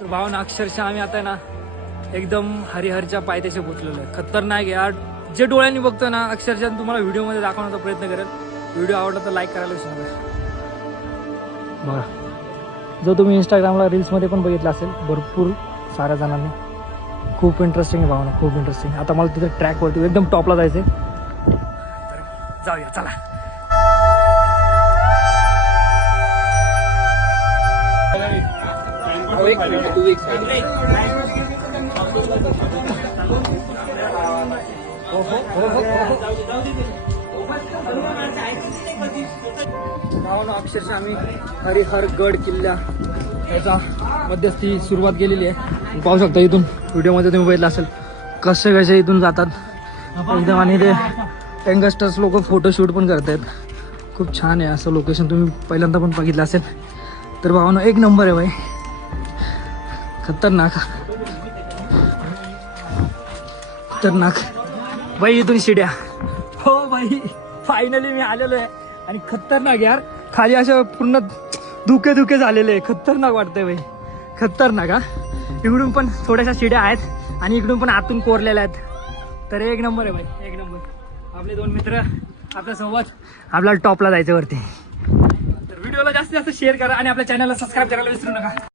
तर भावना अक्षरशः आम्ही आता ना एकदम हरिहरच्या पायथ्याशी पोचलेलो आहे. खतरनाक यार, जे डोळ्यांनी बघतो ना अक्षरशः तुम्हाला व्हिडिओमध्ये दाखवण्याचा प्रयत्न करेल. व्हिडिओ आवडला तर लाईक करायला विसरू नका. बघा, जो तुम्ही इंस्टाग्रामला रील्समध्ये पण बघितला असेल भरपूर साऱ्या जणांनी. खूप इंटरेस्टिंग आहे भावना, खूप इंटरेस्टिंग. आता मला तिथे ट्रॅकवरती एकदम टॉपला जायचं आहे. तर जाऊया चला. अक्षरशः आम्ही हरिहर गड किल्ला त्याचा मध्यस्थी सुरुवात केलेली आहे. पाहू शकता इथून व्हिडिओमध्ये तुम्ही बघितलं असेल कसे कसे इथून जातात एकदम. आणि ते यंगस्टर्स लोक फोटोशूट पण करतात. खूप छान आहे असं लोकेशन, तुम्ही पहिल्यांदा पण बघितलं असेल. तर भावानो एक नंबर आहे भाई, खतरनाक खतरनाक भाई. इथून शिड्या, हो भाई फायनली मी आलेलो आहे. आणि खतरनाक यार, खाली अशा पूर्ण धुके झालेले आहे. खतरनाक वाटतंय भाई, खतरनाक. हा, इकडून पण थोड्याशा शिड्या आहेत आणि इकडून पण आतून कोरलेल्या आहेत. तर एक नंबर आहे भाई, एक नंबर. आपले दोन मित्र आपल्यासोबत आपल्याला टॉपला जायचं वरती. तर व्हिडिओला जास्तीत जास्त शेअर करा आणि आपल्या चॅनलला सबस्क्राईब करायला विसरू नका.